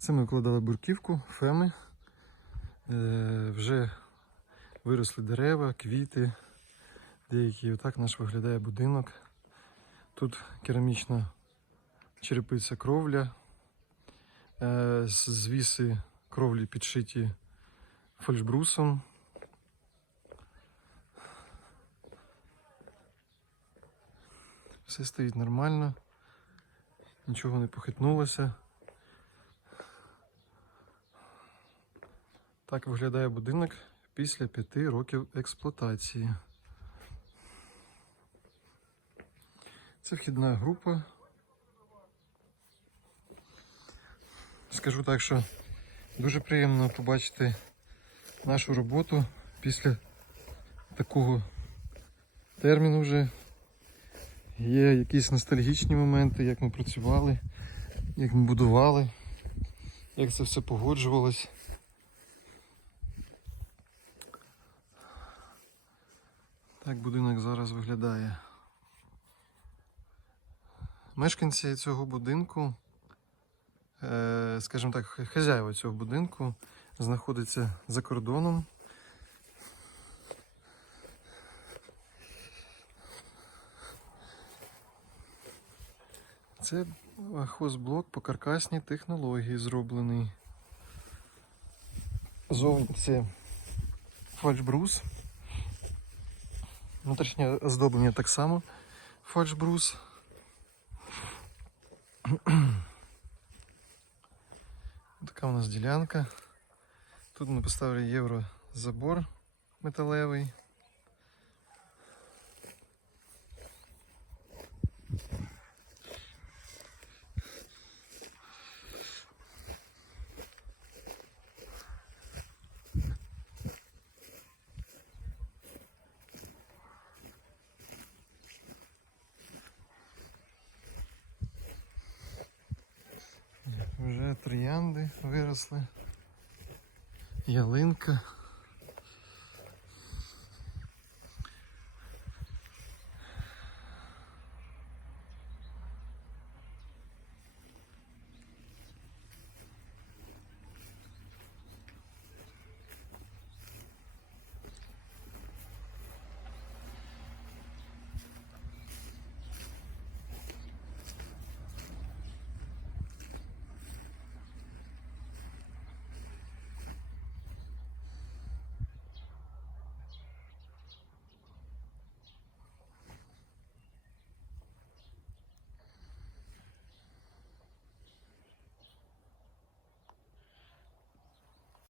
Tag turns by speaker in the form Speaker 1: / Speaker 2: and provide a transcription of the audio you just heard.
Speaker 1: Це ми вкладали бурківку, феми. Е, вже виросли дерева, квіти. Деякі отак наш виглядає будинок. Тут керамічна черепиця кровля. Е, звіси кровлі підшиті фальшбрусом. Все стоїть нормально, нічого не похитнулося. Так виглядає будинок після п'яти років експлуатації. Це вхідна група. Скажу так, що дуже приємно побачити нашу роботу після такого терміну вже. Є якісь ностальгічні моменти, як ми працювали, як ми будували, як це все погоджувалось. Так будинок зараз виглядає. Мешканці цього будинку, е, скажімо так, хазяїва цього будинку знаходяться за кордоном. Це хозблок по каркасній технології зроблений. Зовні це фальшбрус. Внутрішнє оздоблення так само фальшбрус. Така у нас ділянка. Тут ми поставили євро забор металевий. Троянди виросли. Ялинка.